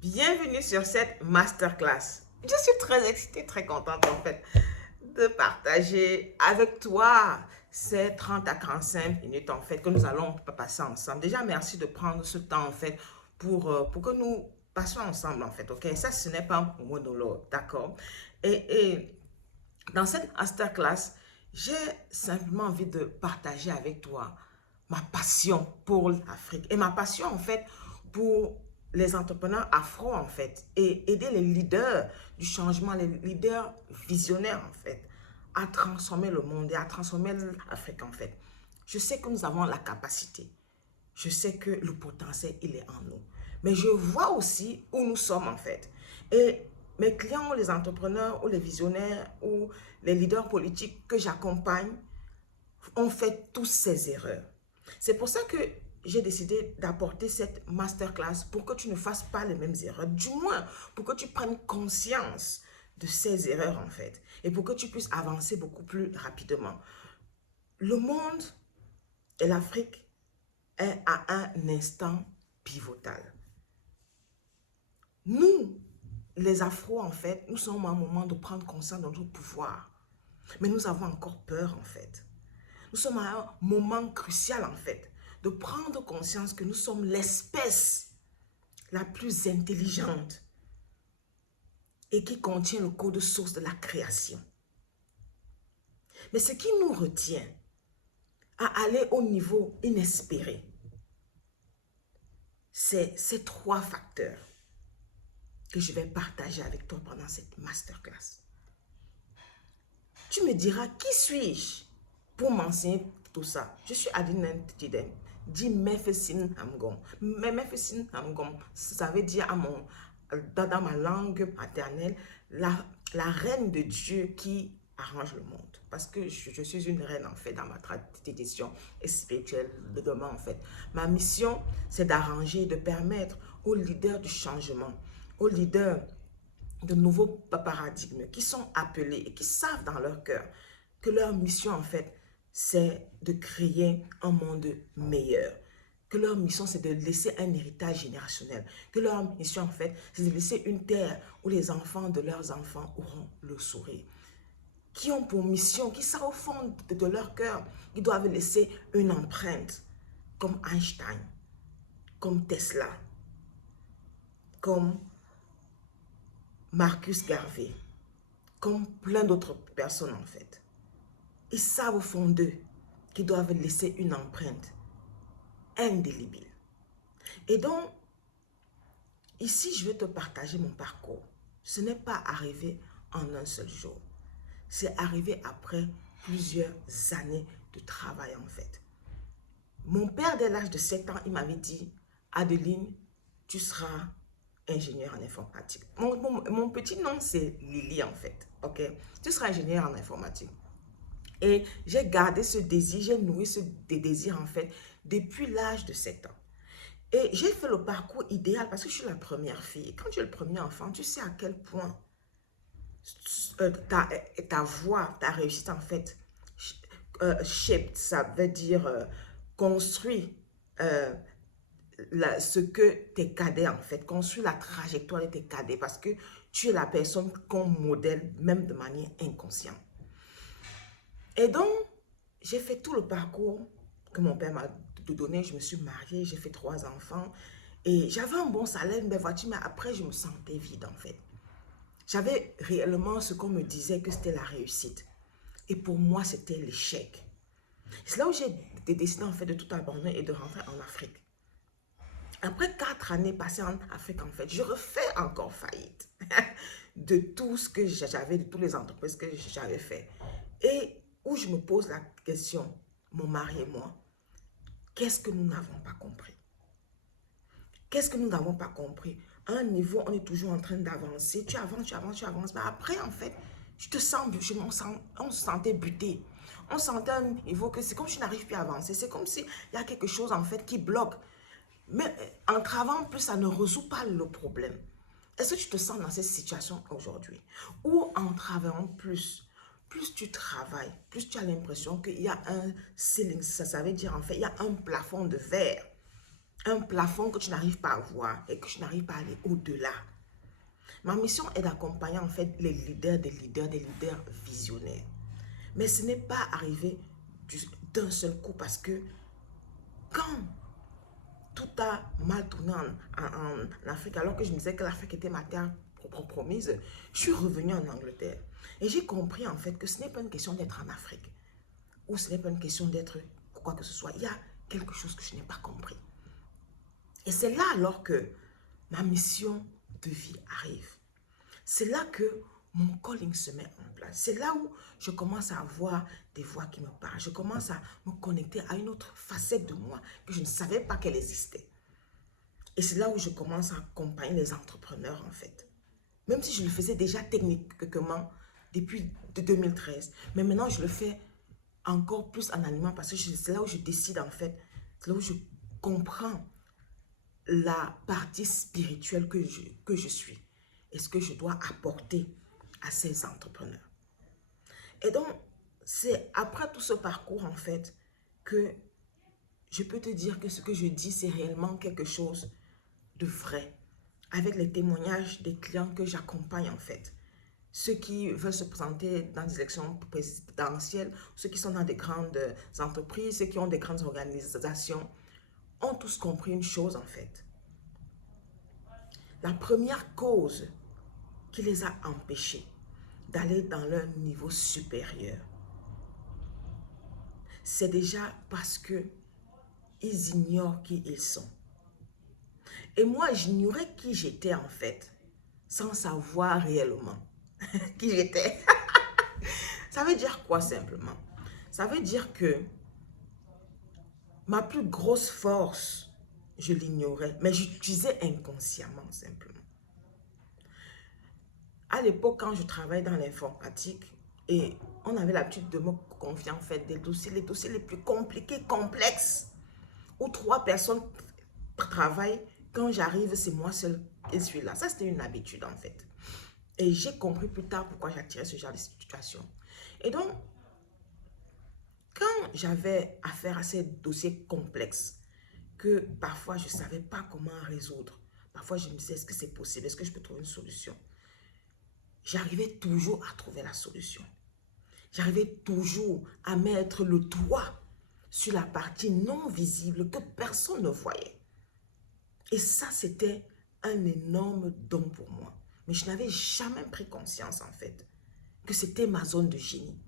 Bienvenue sur cette masterclass. Je suis très excitée, très contente en fait de partager avec toi ces 30 à 45 minutes en fait que nous allons passer ensemble. Déjà, merci de prendre ce temps en fait pour que nous passions ensemble en fait, ok? Ça, ce n'est pas un monologue, d'accord? Et dans cette masterclass, j'ai simplement envie de partager avec toi ma passion pour l'Afrique et ma passion en fait pour les entrepreneurs afro en fait et aider les leaders du changement, les leaders visionnaires en fait à transformer le monde et à transformer l'Afrique en fait. Je sais que nous avons la capacité, je sais que le potentiel il est en nous, mais je vois aussi où nous sommes en fait. Et mes clients ou les entrepreneurs ou les visionnaires ou les leaders politiques que j'accompagne ont fait tous ces erreurs. C'est pour ça que j'ai décidé d'apporter cette masterclass pour que tu ne fasses pas les mêmes erreurs, du moins pour que tu prennes conscience de ces erreurs en fait et pour que tu puisses avancer beaucoup plus rapidement. Le monde et l'Afrique est à un instant pivotal. Nous, les Afro, en fait, nous sommes à un moment de prendre conscience de notre pouvoir. Mais nous avons encore peur, en fait. Nous sommes à un moment crucial, en fait, de prendre conscience que nous sommes l'espèce la plus intelligente et qui contient le code source de la création. Mais ce qui nous retient à aller au niveau inespéré, c'est ces trois facteurs que je vais partager avec toi pendant cette masterclass. Tu me diras, qui suis-je pour m'enseigner tout ça? Je suis Adinen Tidem, dit Mefesin Amgom. Mefesin Amgom, ça veut dire dans ma langue maternelle, la reine de Dieu qui arrange le monde. Parce que je suis une reine en fait dans ma tradition spirituelle de demain en fait. Ma mission, c'est d'arranger, de permettre aux leaders du changement, aux leaders de nouveaux paradigmes qui sont appelés et qui savent dans leur cœur que leur mission en fait c'est de créer un monde meilleur, que leur mission c'est de laisser un héritage générationnel, que leur mission en fait c'est de laisser une terre où les enfants de leurs enfants auront le sourire, qui ont pour mission, qui savent au fond de leur cœur, ils doivent laisser une empreinte comme Einstein, comme Tesla, comme Marcus Garvey, comme plein d'autres personnes en fait. Ils savent au fond d'eux qu'ils doivent laisser une empreinte indélébile. Et donc, ici, je vais te partager mon parcours. Ce n'est pas arrivé en un seul jour. C'est arrivé après plusieurs années de travail en fait. Mon père, dès l'âge de 7 ans, il m'avait dit, Adeline, tu seras ingénieur en informatique. Mon petit nom, c'est Lily en fait. Ok, tu seras ingénieur en informatique. Et j'ai gardé ce désir, j'ai nourri ce désir en fait depuis l'âge de 7 ans. Et j'ai fait le parcours idéal parce que je suis la première fille. Et quand tu es le premier enfant, tu sais à quel point ta voix, ta réussite en fait, shaped, ça veut dire construit euh, ce que tes cadets en fait, construit la trajectoire de tes cadets parce que tu es la personne qu'on modèle même de manière inconsciente. Et donc, j'ai fait tout le parcours que mon père m'a donné. Je me suis mariée, j'ai fait 3 enfants. Et j'avais un bon salaire, mais voiture, mais après, je me sentais vide en fait. J'avais réellement ce qu'on me disait que c'était la réussite. Et pour moi, c'était l'échec. C'est là où j'ai décidé en fait de tout abandonner et de rentrer en Afrique. Après 4 années passées en Afrique, en fait, je refais encore faillite de tout ce que j'avais, de toutes les entreprises que j'avais fait. Et où je me pose la question, mon mari et moi, qu'est-ce que nous n'avons pas compris? Qu'est-ce que nous n'avons pas compris? À un niveau, on est toujours en train d'avancer. Tu avances, tu avances, tu avances. Mais après, en fait, je te sens, on se sentait buté. On sentait un niveau que c'est comme si je n'arrive plus à avancer. C'est comme s'il y a quelque chose, en fait, qui bloque. Mais en travaillant plus, ça ne résout pas le problème. Est-ce que tu te sens dans cette situation aujourd'hui? Ou en travaillant plus tu travailles, plus tu as l'impression qu'il y a un ceiling, ça veut dire en fait, il y a un plafond de verre un plafond que tu n'arrives pas à voir et que tu n'arrives pas à aller au-delà. Ma mission est d'accompagner en fait les leaders des leaders, des leaders visionnaires. Mais ce n'est pas arrivé d'un seul coup parce que quand tout a mal tourné en Afrique, alors que je me disais que l'Afrique était ma terre promise, je suis revenue en Angleterre. Et j'ai compris en fait que ce n'est pas une question d'être en Afrique ou ce n'est pas une question d'être quoi que ce soit. Il y a quelque chose que je n'ai pas compris. Et c'est là alors que ma mission de vie arrive. C'est là que mon calling se met en place. C'est là où je commence à avoir des voix qui me parlent. Je commence à me connecter à une autre facette de moi que je ne savais pas qu'elle existait. Et c'est là où je commence à accompagner les entrepreneurs en fait. Même si je le faisais déjà techniquement depuis 2013. Mais maintenant je le fais encore plus en animant parce que c'est là où je décide en fait. C'est là où je comprends la partie spirituelle que je suis et ce que je dois apporter à ces entrepreneurs. Et donc, c'est après tout ce parcours, en fait, que je peux te dire que ce que je dis, c'est réellement quelque chose de vrai, avec les témoignages des clients que j'accompagne, en fait. Ceux qui veulent se présenter dans des élections présidentielles, ceux qui sont dans des grandes entreprises, ceux qui ont des grandes organisations, ont tous compris une chose, en fait. La première cause qui les a empêchés d'aller dans leur niveau supérieur, c'est déjà parce que ils ignorent qui ils sont. Et moi, j'ignorais qui j'étais en fait, sans savoir réellement qui j'étais. Ça veut dire quoi simplement? Ça veut dire que ma plus grosse force, je l'ignorais, mais j'utilisais inconsciemment simplement. À l'époque, quand je travaillais dans l'informatique, et on avait l'habitude de me confier en fait des dossiers, les dossiers les plus compliqués, complexes, où 3 personnes travaillent. Quand j'arrive, c'est moi seul qui suis là. Ça, c'était une habitude en fait. Et j'ai compris plus tard pourquoi j'attirais ce genre de situation. Et donc, quand j'avais affaire à ces dossiers complexes, que parfois je ne savais pas comment résoudre, parfois je me disais, est-ce que c'est possible? Est-ce que je peux trouver une solution? J'arrivais toujours à trouver la solution. J'arrivais toujours à mettre le doigt sur la partie non visible que personne ne voyait. Et ça, c'était un énorme don pour moi. Mais je n'avais jamais pris conscience, en fait, que c'était ma zone de génie.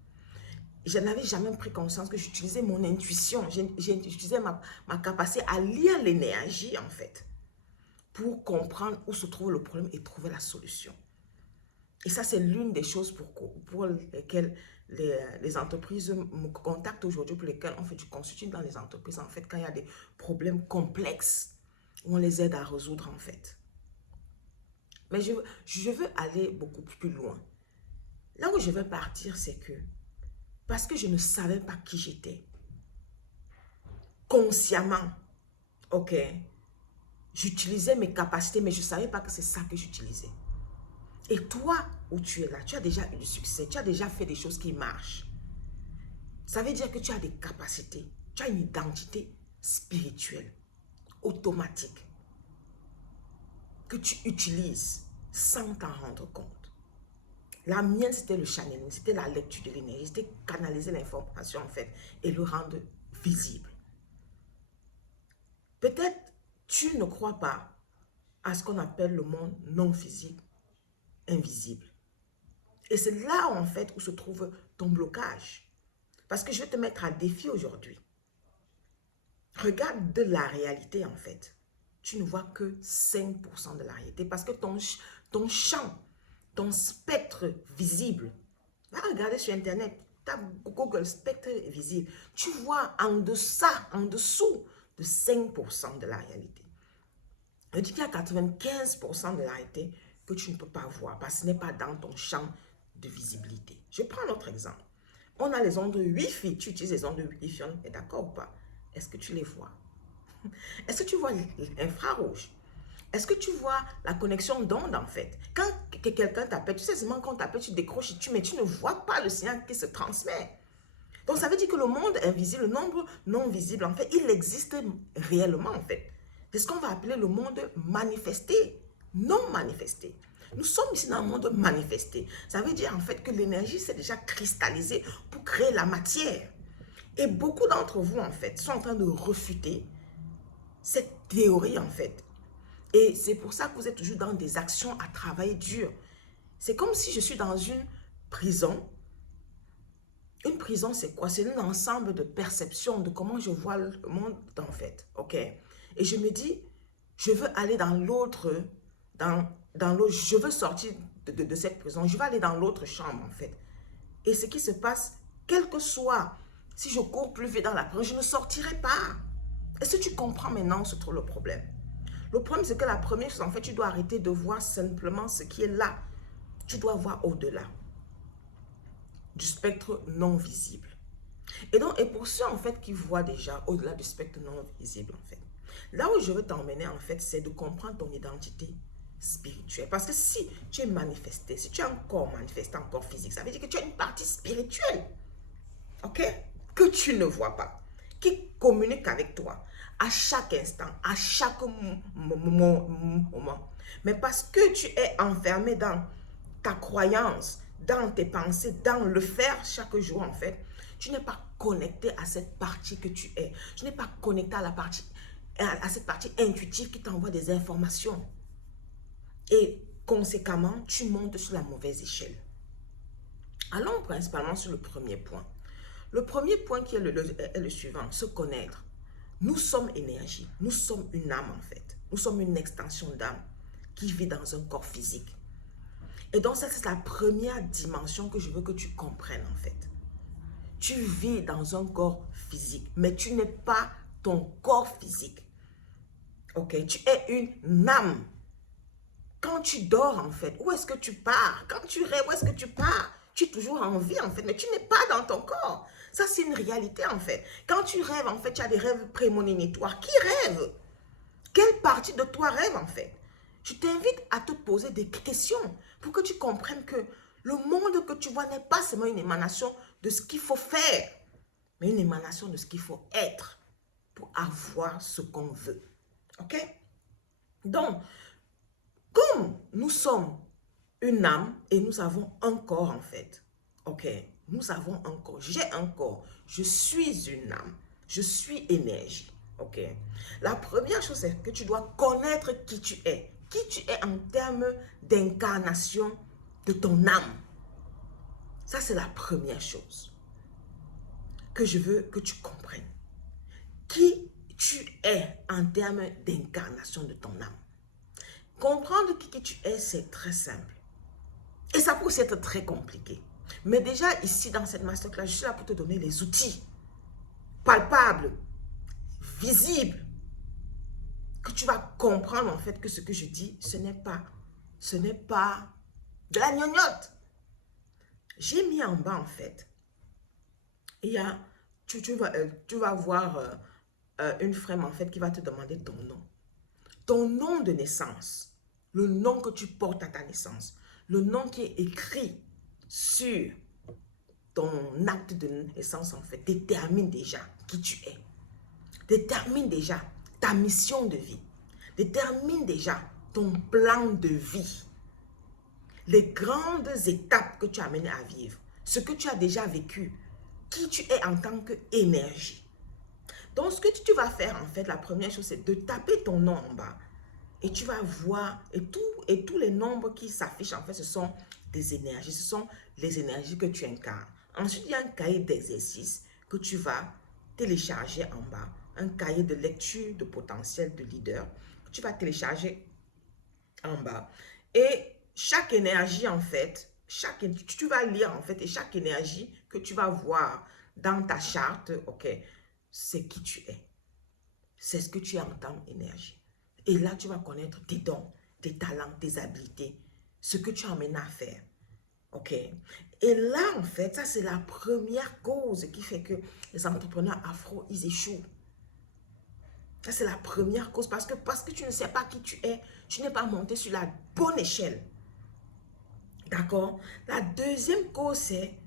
Je n'avais jamais pris conscience que j'utilisais mon intuition, j'utilisais ma capacité à lire l'énergie, en fait, pour comprendre où se trouve le problème et trouver la solution. Et ça, c'est l'une des choses pour lesquelles les entreprises me contactent aujourd'hui, pour lesquelles on fait du consulting dans les entreprises, en fait, quand il y a des problèmes complexes, où on les aide à résoudre, en fait. Mais je veux aller beaucoup plus loin. Là où je veux partir, c'est que, parce que je ne savais pas qui j'étais, consciemment, ok, j'utilisais mes capacités, mais je ne savais pas que c'est ça que j'utilisais. Et toi, où tu es là, tu as déjà eu du succès, tu as déjà fait des choses qui marchent. Ça veut dire que tu as des capacités, tu as une identité spirituelle, automatique, que tu utilises sans t'en rendre compte. La mienne, c'était le channeling, c'était la lecture de l'énergie, c'était canaliser l'information en fait et le rendre visible. Peut-être tu ne crois pas à ce qu'on appelle le monde non physique, invisible. Et c'est là en fait où se trouve ton blocage. Parce que je vais te mettre à défi aujourd'hui. Regarde de la réalité en fait. Tu ne vois que 5% de la réalité parce que ton champ, ton spectre visible, va regarder sur internet, tape Google spectre visible, tu vois en dessous de 5% de la réalité. Je dis qu'il y a 95% de la réalité que tu ne peux pas voir parce que ce n'est pas dans ton champ de visibilité. Je prends un autre exemple. On a les ondes Wi-Fi, tu utilises les ondes Wi-Fi, on est d'accord ou pas? Est-ce que tu les vois? Est-ce que tu vois l'infrarouge? Est-ce que tu vois la connexion d'ondes en fait? Quand quelqu'un t'appelle, tu sais seulement quand t'appelles, tu décroches, mais tu ne vois pas le signal qui se transmet. Donc ça veut dire que le monde invisible, le nombre non visible, en fait, il existe réellement en fait. C'est ce qu'on va appeler le monde manifesté, non manifesté. Nous sommes ici dans un monde manifesté. Ça veut dire en fait que l'énergie s'est déjà cristallisée pour créer la matière. Et beaucoup d'entre vous en fait sont en train de refuter cette théorie en fait. Et c'est pour ça que vous êtes toujours dans des actions à travailler dur. C'est comme si je suis dans une prison. Une prison, c'est quoi? C'est un ensemble de perceptions de comment je vois le monde en fait. Ok? Et je me dis, je veux aller dans l'autre, dans l'autre, je veux sortir de cette prison. Je veux aller dans l'autre chambre en fait. Et ce qui se passe, quel que soit, si je cours plus vite dans la prison, je ne sortirai pas. Est-ce que tu comprends maintenant où se trouve le problème? Le problème, c'est que la première chose, en fait, tu dois arrêter de voir simplement ce qui est là. Tu dois voir au-delà du spectre non visible. Et donc, et pour ceux, en fait, qui voient déjà au-delà du spectre non visible, en fait, là où je veux t'emmener, en fait, c'est de comprendre ton identité spirituelle. Parce que si tu es manifesté, si tu as un corps manifesté, un corps physique, ça veut dire que tu as une partie spirituelle, ok, que tu ne vois pas, qui communique avec toi à chaque instant, à chaque moment. Mais parce que tu es enfermé dans ta croyance, dans tes pensées, dans le faire chaque jour en fait, tu n'es pas connecté à cette partie que tu es. Tu n'es pas connecté à cette partie intuitive qui t'envoie des informations. Et conséquemment, tu montes sur la mauvaise échelle. Allons principalement sur le premier point. Le premier point qui est le suivant, se connaître. Nous sommes énergie, nous sommes une âme en fait. Nous sommes une extension d'âme qui vit dans un corps physique. Et donc ça, c'est la première dimension que je veux que tu comprennes en fait. Tu vis dans un corps physique, mais tu n'es pas ton corps physique. Ok, tu es une âme. Quand tu dors en fait, où est-ce que tu pars? Quand tu rêves, où est-ce que tu pars? Tu es toujours en vie en fait, mais tu n'es pas dans ton corps. Ça, c'est une réalité en fait. Quand tu rêves en fait, tu as des rêves prémonitoires. Qui rêve? Quelle partie de toi rêve en fait? Je t'invite à te poser des questions pour que tu comprennes que le monde que tu vois n'est pas seulement une émanation de ce qu'il faut faire, mais une émanation de ce qu'il faut être pour avoir ce qu'on veut. Ok? Donc, comme nous sommes une âme et nous avons un corps en fait, ok? Nous avons un corps, j'ai un corps, je suis une âme, je suis énergie, ok? La première chose, c'est que tu dois connaître qui tu es en termes d'incarnation de ton âme. Ça, c'est la première chose que je veux que tu comprennes. Qui tu es en termes d'incarnation de ton âme. Comprendre qui tu es, c'est très simple. Et ça peut aussi être très compliqué. Mais déjà, ici, dans cette masterclass, je suis là pour te donner les outils palpables, visibles, que tu vas comprendre en fait que ce que je dis, ce n'est pas de la gnognotte. J'ai mis en bas en fait, il y a, tu vas voir une frame en fait qui va te demander ton nom. Ton nom de naissance, le nom que tu portes à ta naissance, le nom qui est écrit sur ton acte de naissance en fait, détermine déjà qui tu es. Détermine déjà ta mission de vie. Détermine déjà ton plan de vie. Les grandes étapes que tu as menées à vivre. Ce que tu as déjà vécu. Qui tu es en tant qu'énergie. Donc, ce que tu vas faire, en fait, la première chose, c'est de taper ton nom en bas. Et tu vas voir, et tous les nombres qui s'affichent, en fait, ce sont des énergies. Ce sont les énergies que tu incarnes. Ensuite, il y a un cahier d'exercice que tu vas télécharger en bas. Un cahier de lecture de potentiel de leader que tu vas télécharger en bas. Et chaque énergie, en fait, tu vas lire, en fait, et chaque énergie que tu vas voir dans ta charte, ok, c'est qui tu es. C'est ce que tu es en tant qu'énergie. Et là, tu vas connaître tes dons, tes talents, tes habiletés, ce que tu emmènes à faire. Ok? Et là, en fait, ça, c'est la première cause qui fait que les entrepreneurs afro, ils échouent. Ça, c'est la première cause parce que tu ne sais pas qui tu es, tu n'es pas monté sur la bonne échelle. D'accord? La deuxième cause, c'est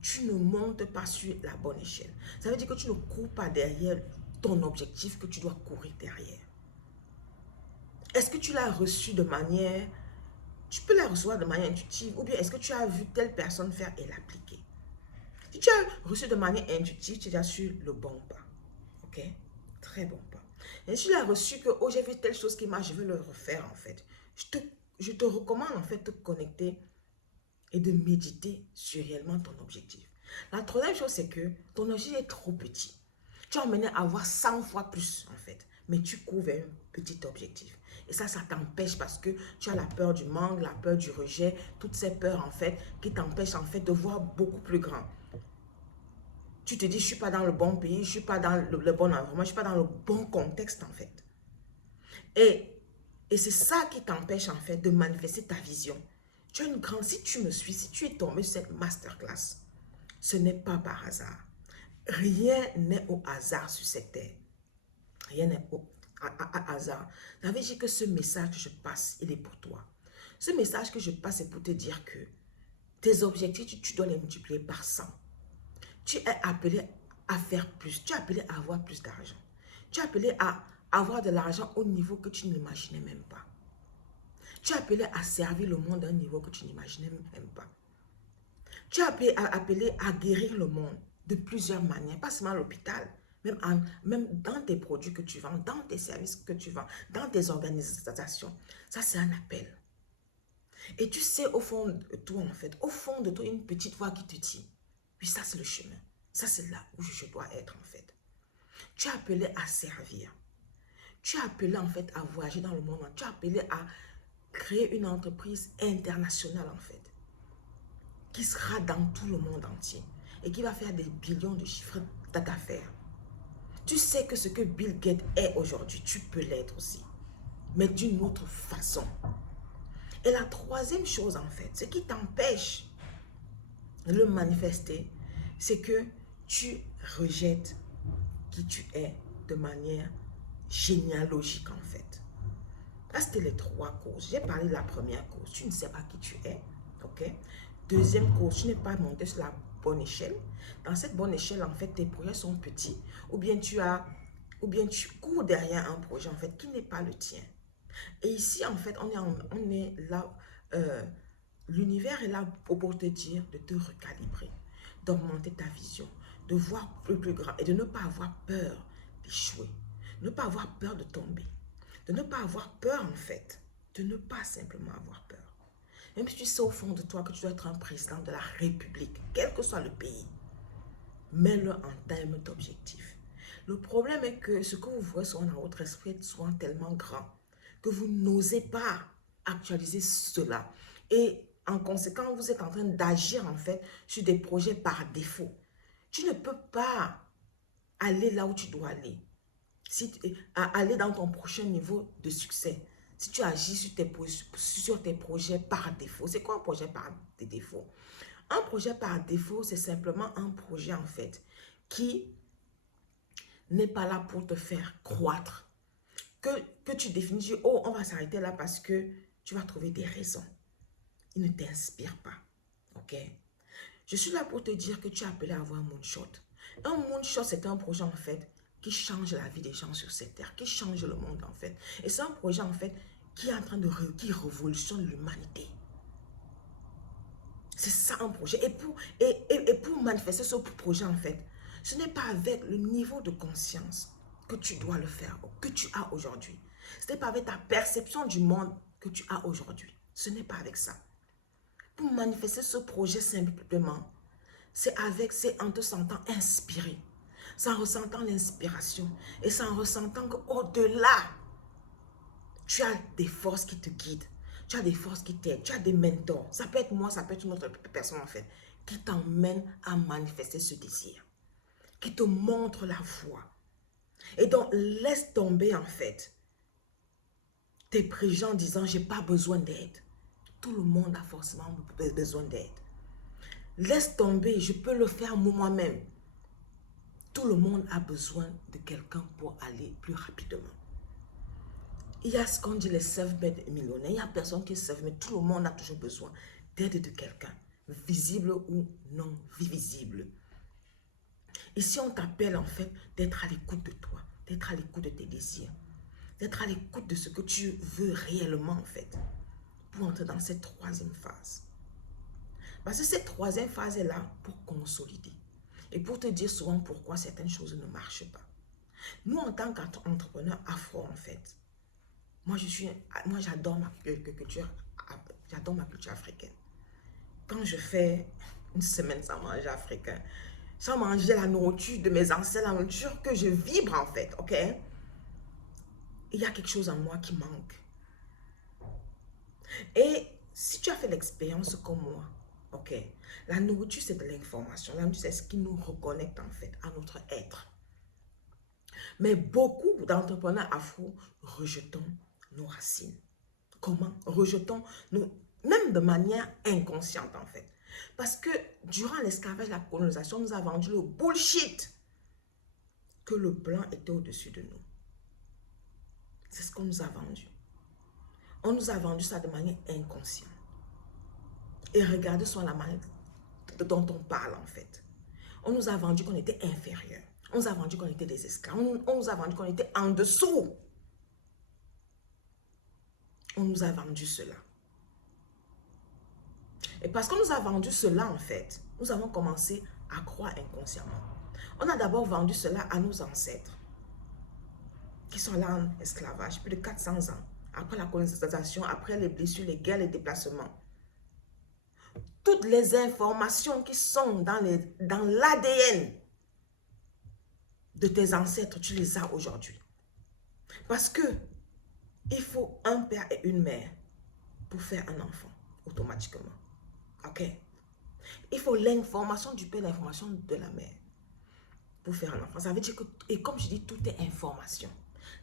tu ne montes pas sur la bonne échelle. Ça veut dire que tu ne cours pas derrière ton objectif que tu dois courir derrière. Est-ce que tu l'as reçu de manière... Tu peux la recevoir de manière intuitive ou bien est-ce que tu as vu telle personne faire et l'appliquer? Si tu as reçu de manière intuitive, tu es déjà sur le bon pas. Ok? Très bon pas. Et si tu l'as reçu que, oh, j'ai vu telle chose qui marche, je veux le refaire en fait. Je te recommande en fait de te connecter et de méditer sur réellement ton objectif. La troisième chose, c'est que ton objectif est trop petit. Tu es emmené à avoir 100 fois plus en fait, mais tu cours vers un petit objectif. Et ça t'empêche parce que tu as la peur du manque, la peur du rejet, toutes ces peurs en fait qui t'empêchent en fait de voir beaucoup plus grand. Tu te dis, je ne suis pas dans le bon pays, je ne suis pas dans le bon environnement, je ne suis pas dans le bon contexte en fait. Et, et c'est ça qui t'empêche en fait de manifester ta vision. Tu as une grande, si tu me suis, si tu es tombé sur cette masterclass, ce n'est pas par hasard. Rien n'est au hasard sur cette terre. Rien n'est au hasard. Ça veut dire que ce message que je passe, il est pour toi. Ce message que je passe, c'est pour te dire que tes objectifs, tu dois les multiplier par 100. Tu es appelé à faire plus. Tu es appelé à avoir plus d'argent. Tu es appelé à avoir de l'argent au niveau que tu n'imaginais même pas. Tu es appelé à servir le monde à un niveau que tu n'imaginais même pas. Tu es appelé à guérir le monde de plusieurs manières, pas seulement à l'hôpital, même dans tes produits que tu vends, dans tes services que tu vends, dans tes organisations. Ça, c'est un appel. Et tu sais, au fond de toi, en fait, au fond de toi, une petite voix qui te dit, oui, ça, c'est le chemin. Ça, c'est là où je dois être, en fait. Tu es appelé à servir. Tu es appelé, en fait, à voyager dans le monde. Tu es appelé à créer une entreprise internationale, en fait, qui sera dans tout le monde entier et qui va faire des billions de chiffres d'affaires. Tu sais que ce que Bill Gates est aujourd'hui, tu peux l'être aussi, mais d'une autre façon. Et la troisième chose, en fait, ce qui t'empêche de le manifester, c'est que tu rejettes qui tu es de manière généalogique, en fait. Là, c'était les trois causes. J'ai parlé de la première cause. Tu ne sais pas qui tu es, ok? Deuxième cause, tu n'es pas monté sur la bonne échelle. Dans cette bonne échelle, en fait, tes projets sont petits. Ou bien tu cours derrière un projet, en fait, qui n'est pas le tien. Et ici, en fait, on est là, l'univers est là pour te dire de te recalibrer, d'augmenter ta vision, de voir plus grand et de ne pas avoir peur d'échouer, ne pas avoir peur de tomber, de ne pas avoir peur, en fait, de ne pas simplement avoir peur. Même si tu sais au fond de toi que tu dois être un président de la République, quel que soit le pays, mets-le en termes d'objectif. Le problème est que ce que vous voyez souvent dans votre esprit est souvent tellement grand que vous n'osez pas actualiser cela. Et en conséquence, vous êtes en train d'agir en fait sur des projets par défaut. Tu ne peux pas aller là où tu dois aller. Aller dans ton prochain niveau de succès. Si tu agis sur tes projets par défaut. C'est quoi un projet par défaut? Un projet par défaut, c'est simplement un projet en fait qui n'est pas là pour te faire croître. Que tu définis, oh, on va s'arrêter là parce que tu vas trouver des raisons. Il ne t'inspire pas. Ok? Je suis là pour te dire que tu es appelé à avoir un moonshot. Un moonshot, c'est un projet en fait qui change la vie des gens sur cette terre, qui change le monde en fait. Et c'est un projet en fait qui est en train qui révolutionne l'humanité. C'est ça un projet. Et pour manifester ce projet en fait, ce n'est pas avec le niveau de conscience que tu dois le faire, que tu as aujourd'hui. Ce n'est pas avec ta perception du monde que tu as aujourd'hui. Ce n'est pas avec ça. Pour manifester ce projet simplement, c'est en te sentant inspiré. C'est en ressentant l'inspiration. Et c'est en ressentant qu'au-delà, tu as des forces qui te guident. Tu as des forces qui t'aident. Tu as des mentors. Ça peut être moi, ça peut être une autre personne en fait. Qui t'emmène à manifester ce désir. Qui te montre la voie. Et donc, laisse tomber en fait tes préjugés en disant, j'ai pas besoin d'aide. Tout le monde a forcément besoin d'aide. Laisse tomber, je peux le faire moi-même. Tout le monde a besoin de quelqu'un pour aller plus rapidement. Il y a ce qu'on dit les self-made millionnaires. Il y a personne qui est self-made. Tout le monde a toujours besoin d'aide de quelqu'un, visible ou non visible. Ici, on t'appelle en fait d'être à l'écoute de toi, d'être à l'écoute de tes désirs, d'être à l'écoute de ce que tu veux réellement en fait, pour entrer dans cette troisième phase. Parce que cette troisième phase est là pour consolider et pour te dire souvent pourquoi certaines choses ne marchent pas. Nous, en tant qu'entrepreneurs afro, en fait, moi j'adore ma culture, j'adore ma culture africaine. Quand je fais une semaine sans manger africain, sans manger la nourriture de mes ancêtres, la nourriture que je vibre en fait, ok? Il y a quelque chose en moi qui manque. Et si tu as fait l'expérience comme moi, ok, la nourriture c'est de l'information, la nourriture c'est ce qui nous reconnecte en fait à notre être. Mais beaucoup d'entrepreneurs afro rejetons nos racines. Comment? Rejetons, même de manière inconsciente en fait. Parce que durant l'esclavage, la colonisation nous a vendu le bullshit que le blanc était au-dessus de nous. C'est ce qu'on nous a vendu. On nous a vendu ça de manière inconsciente. Et regardez sur la manière dont on parle en fait. On nous a vendu qu'on était inférieur. On nous a vendu qu'on était des esclaves. On nous a vendu qu'on était en dessous. On nous a vendu cela. Et parce qu'on nous a vendu cela en fait, nous avons commencé à croire inconsciemment. On a d'abord vendu cela à nos ancêtres qui sont là en esclavage, plus de 400 ans. Après la colonisation, après les blessures, les guerres, les déplacements. Toutes les informations qui sont dans l'ADN de tes ancêtres, tu les as aujourd'hui. Parce que il faut un père et une mère pour faire un enfant, automatiquement. Ok? Il faut l'information du père, l'information de la mère pour faire un enfant. Ça veut dire que, et comme je dis, tout est information.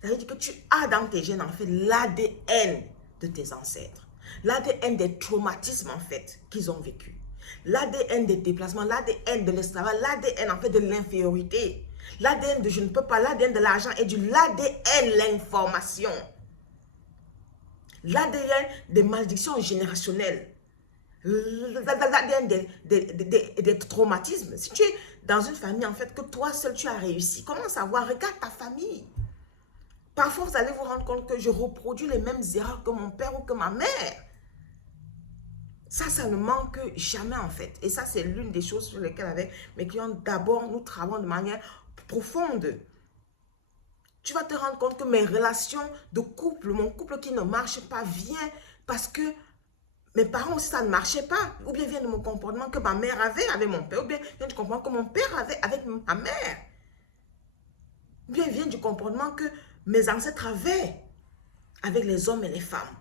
Ça veut dire que tu as dans tes gènes, en fait, l'ADN de tes ancêtres. L'ADN des traumatismes, en fait, qu'ils ont vécu. L'ADN des déplacements, l'ADN de l'esclavage, l'ADN, en fait, de l'infériorité. L'ADN de je ne peux pas, l'ADN de l'argent et du l'ADN, l'information. L'ADN des malédictions générationnelles. L'ADN des traumatismes. Si tu es dans une famille, en fait, que toi seul tu as réussi, comment savoir? Regarde ta famille. Parfois, vous allez vous rendre compte que je reproduis les mêmes erreurs que mon père ou que ma mère. Ça ne manque jamais en fait. Et ça, c'est l'une des choses sur lesquelles avec mes clients, d'abord, nous travaillons de manière profonde. Tu vas te rendre compte que mes relations de couple, mon couple qui ne marche pas, vient parce que mes parents aussi, ça ne marchait pas. Ou bien vient de mon comportement que ma mère avait avec mon père. Ou bien vient du comportement que mon père avait avec ma mère. Ou bien vient du comportement que mes ancêtres avaient avec les hommes et les femmes.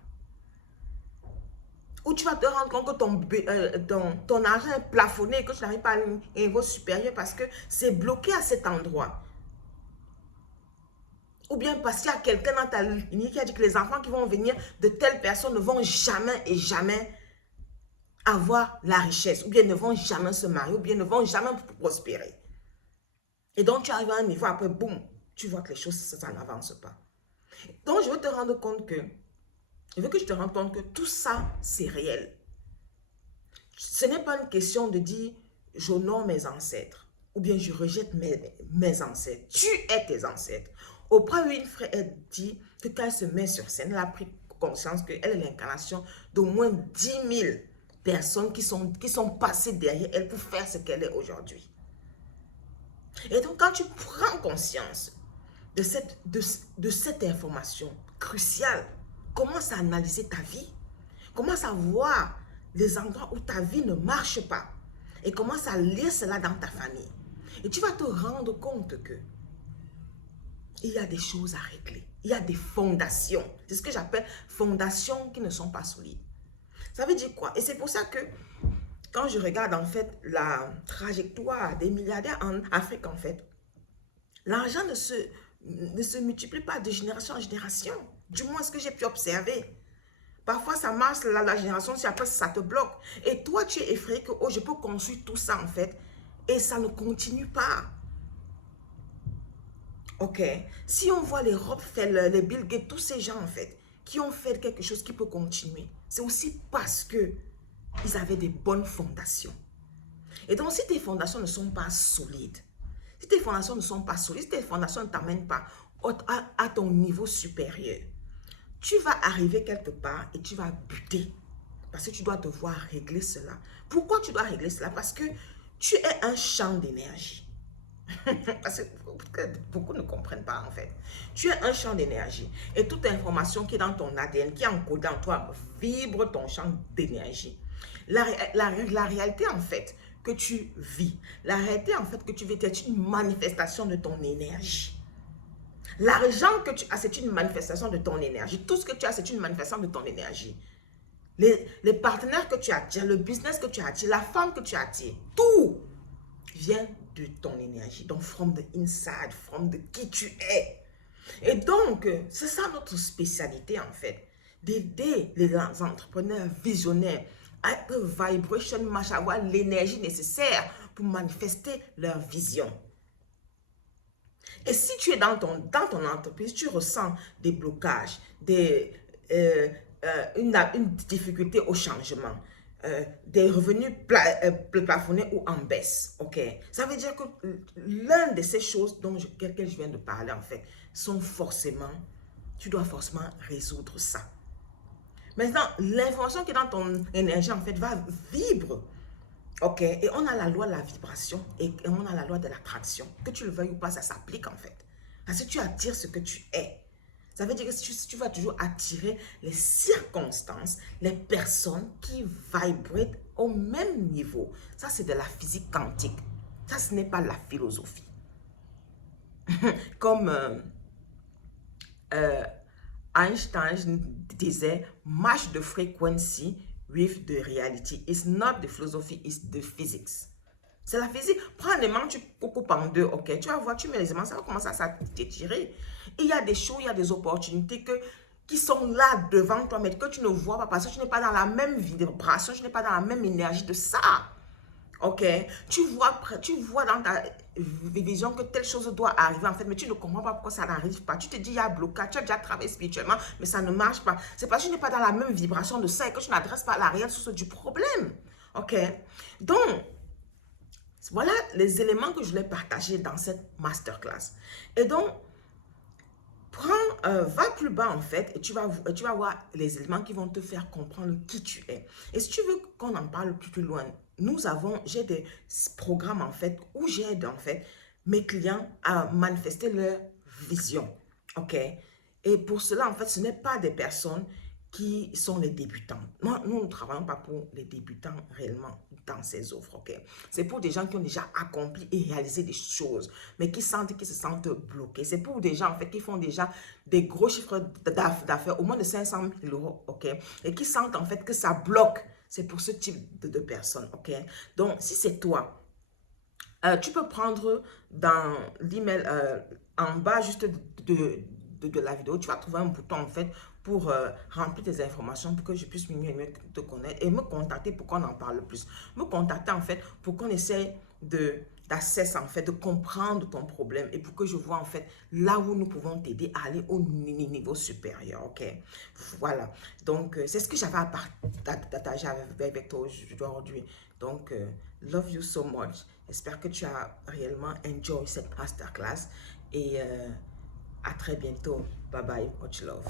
Où tu vas te rendre compte que ton argent est plafonné et que tu n'arrives pas à un niveau supérieur parce que c'est bloqué à cet endroit. Ou bien parce qu'il y a quelqu'un dans ta lignée qui a dit que les enfants qui vont venir de telle personne ne vont jamais et jamais avoir la richesse. Ou bien ne vont jamais se marier. Ou bien ne vont jamais prospérer. Et donc tu arrives à un niveau, après boum, tu vois que les choses, ça n'avance pas. Donc je veux te rendre compte que je veux que tu te rendes compte que tout ça, c'est réel. Ce n'est pas une question de dire « j'honore mes ancêtres » ou bien « je rejette mes ancêtres ». Tu es tes ancêtres. Oprah Winfrey, elle dit que quand elle se met sur scène, elle a pris conscience qu'elle est l'incarnation d'au moins 10 000 personnes qui sont passées derrière elle pour faire ce qu'elle est aujourd'hui. Et donc, quand tu prends conscience de cette information cruciale, commence à analyser ta vie. Commence à voir les endroits où ta vie ne marche pas. Et commence à lire cela dans ta famille. Et tu vas te rendre compte que il y a des choses à régler. Il y a des fondations. C'est ce que j'appelle fondations qui ne sont pas solides. Ça veut dire quoi? Et c'est pour ça que quand je regarde en fait la trajectoire des milliardaires en Afrique en fait, l'argent ne se multiplie pas de génération en génération. Du moins, ce que j'ai pu observer. Parfois, ça marche, la génération, si après, ça te bloque. Et toi, tu es effrayé que, oh, je peux construire tout ça, en fait. Et ça ne continue pas. Ok? Si on voit les Rockefeller, les Bill Gates, tous ces gens, en fait, qui ont fait quelque chose qui peut continuer, c'est aussi parce que ils avaient des bonnes fondations. Et donc, si tes fondations ne sont pas solides, si tes fondations ne sont pas solides, si tes fondations ne t'amènent pas à ton niveau supérieur, tu vas arriver quelque part et tu vas buter. Parce que tu dois devoir régler cela. Pourquoi tu dois régler cela? Parce que tu es un champ d'énergie. Parce que beaucoup ne comprennent pas en fait. Tu es un champ d'énergie. Et toute information qui est dans ton ADN, qui est encodée en toi, vibre ton champ d'énergie. La réalité en fait que tu vis, la réalité en fait que tu vis, c'est une manifestation de ton énergie. L'argent que tu as, c'est une manifestation de ton énergie. Tout ce que tu as, c'est une manifestation de ton énergie. Les partenaires que tu attires, le business que tu attires, la femme que tu attires, tout vient de ton énergie. Donc, from the inside, from de qui tu es. Et donc, c'est ça notre spécialité en fait. D'aider les entrepreneurs visionnaires à être vibration match, avoir l'énergie nécessaire pour manifester leur vision. Et si tu es dans ton entreprise, tu ressens des blocages, une difficulté au changement, des revenus plafonnés ou en baisse, ok? Ça veut dire que l'une de ces choses dont je viens de parler, en fait, tu dois forcément résoudre ça. Maintenant, l'information qui est dans ton énergie, en fait, va vibrer. Ok, et on a la loi de la vibration et on a la loi de l'attraction. Que tu le veuilles ou pas, ça s'applique en fait. Parce que tu attires ce que tu es. Ça veut dire que tu vas toujours attirer les circonstances, les personnes qui vibrent au même niveau. Ça, c'est de la physique quantique. Ça, ce n'est pas la philosophie. Comme Einstein disait, match de fréquency with the reality. It's not the philosophy, it's the physics. C'est la physique. Prends un aimant, tu coupes en deux, ok? Tu vas voir, tu mets les aimants, ça va commencer à t'étirer. Il y a des choses, il y a des opportunités qui sont là devant toi, mais que tu ne vois pas parce que tu n'es pas dans la même vibration, tu n'es pas dans la même énergie de ça. Ok, tu vois dans ta vision que telle chose doit arriver en fait, mais tu ne comprends pas pourquoi ça n'arrive pas. Tu te dis, il y a un blocage, tu as déjà travaillé spirituellement, mais ça ne marche pas. C'est parce que tu n'es pas dans la même vibration de ça et que tu n'adresses pas la réelle source du problème. Ok, donc, voilà les éléments que je voulais partager dans cette masterclass. Et donc, va plus bas en fait et tu vas voir les éléments qui vont te faire comprendre qui tu es. Et si tu veux qu'on en parle plus loin, j'ai des programmes en fait où j'aide en fait mes clients à manifester leur vision. Ok? Et pour cela en fait, ce n'est pas des personnes qui sont les débutants. Nous ne travaillons pas pour les débutants réellement dans ces offres, ok? C'est pour des gens qui ont déjà accompli et réalisé des choses, mais qui se sentent bloqués. C'est pour des gens, en fait, qui font déjà des gros chiffres d'affaires, au moins de 500 000 euros, ok? Et qui sentent, en fait, que ça bloque. C'est pour ce type de personnes, ok? Donc, si c'est toi, tu peux prendre dans l'email en bas juste de la vidéo, tu vas trouver un bouton en fait pour remplir tes informations pour que je puisse mieux te connaître et me contacter pour qu'on en parle plus. Me contacter en fait pour qu'on essaie d'accès en fait, de comprendre ton problème et pour que je vois en fait là où nous pouvons t'aider à aller au niveau supérieur, ok? Voilà, donc c'est ce que j'avais à partager avec toi aujourd'hui. Donc, love you so much. J'espère que tu as réellement enjoy cette masterclass et à très bientôt. Bye bye, much love.